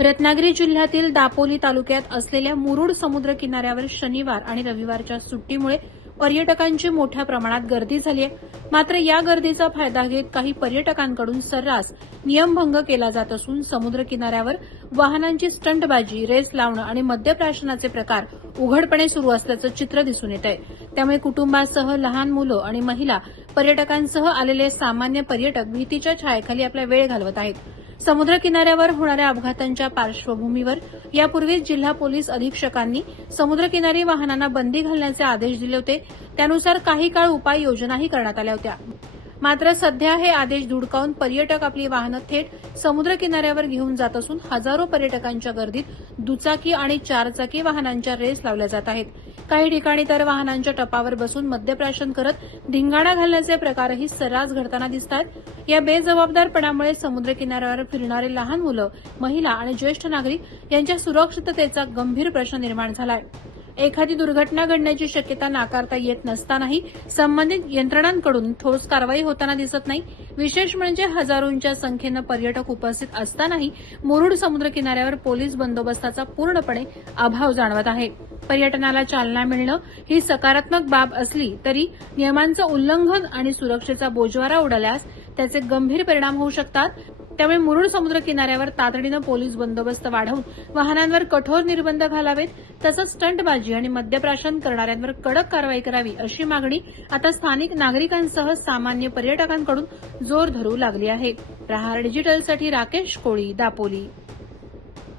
रत्नागिरी जिल्ह्यातील दापोली तालुक्यात असलेल्या मुरुड समुद्र किनाऱ्यावर शनिवार आणि रविवारच्या सुट्टीमुळे पर्यटकांची मोठ्या प्रमाणात गर्दी झाली आहे मात्र या गर्दीचा फायदा घेत काही पर्यटकांकडून सर्रास नियमभंग केला जात असून समुद्र किनाऱ्यावर वाहनांची स्टंटबाजी रेस लावणं आणि मद्यप्राशनाचे प्रकार उघडपणे सुरू असल्याचं चित्र दिसून येत आहे त्यामुळे कुटुंबासह लहान मुलं आणि महिला पर्यटकांसह आलेले सामान्य पर्यटक भीतीच्या छायेखाली आपला वेळ घालवत आहेत. समुद्र किनाऱ्यावर होणाऱ्या अपघातांच्या पार्श्वभूमीवर यापूर्वीच जिल्हा पोलीस अधीक्षकांनी समुद्रकिनारी वाहनांना बंदी घालण्याचे आदेश दिले होते. त्यानुसार काही काळ उपाययोजनाही करण्यात आल्या होत्या. मात्र सध्या हे आदेश धुडकावून पर्यटक आपली वाहनं थेट समुद्र किनाऱ्यावर घेऊन जात असून हजारो पर्यटकांच्या गर्दीत दुचाकी आणि चारचाकी वाहनांच्या रेस लावल्या जात आहेत. काही ठिकाणी तर वाहनांच्या टपावर बसून मद्यप्राशन करत धिंगाणा घालण्याचे प्रकारही सर्रास घडताना दिसत आहेत या बेजबाबदारपणामुळे समुद्र किनाऱ्यावर फिरणारे लहान मुलं महिला आणि ज्येष्ठ नागरिक यांच्या सुरक्षिततेचा गंभीर प्रश्न निर्माण झाला आहे एखादी दुर्घटना घडण्याची शक्यता नाकारता येत नसतानाही संबंधित यंत्रणांकडून ठोस कारवाई होताना दिसत नाही. विशेष म्हणजे हजारोंच्या संख्येनं पर्यटक उपस्थित असतानाही मुरुड समुद्र किनाऱ्यावर पोलीस बंदोबस्ताचा पूर्णपणे अभाव जाणवत आहे. पर्यटनाला चालना मिळणं ही सकारात्मक बाब असली तरी नियमांचं उल्लंघन आणि सुरक्षेचा बोजवारा उडाल्यास त्याचे गंभीर परिणाम होऊ शकतात. त्यामुळे मुरुड समुद्र किनाऱ्यावर तातडीनं पोलीस बंदोबस्त वाढवून वाहनांवर कठोर निर्बंध घालावेत तसंच स्टंटबाजी आणि मद्यप्राशन करणाऱ्यांवर कडक कारवाई करावी अशी मागणी आता स्थानिक नागरिकांसह सामान्य पर्यटकांकडून जोर धरू लागली आहे. प्रहार डिजिटलसाठी राकेश कोळी दापोली.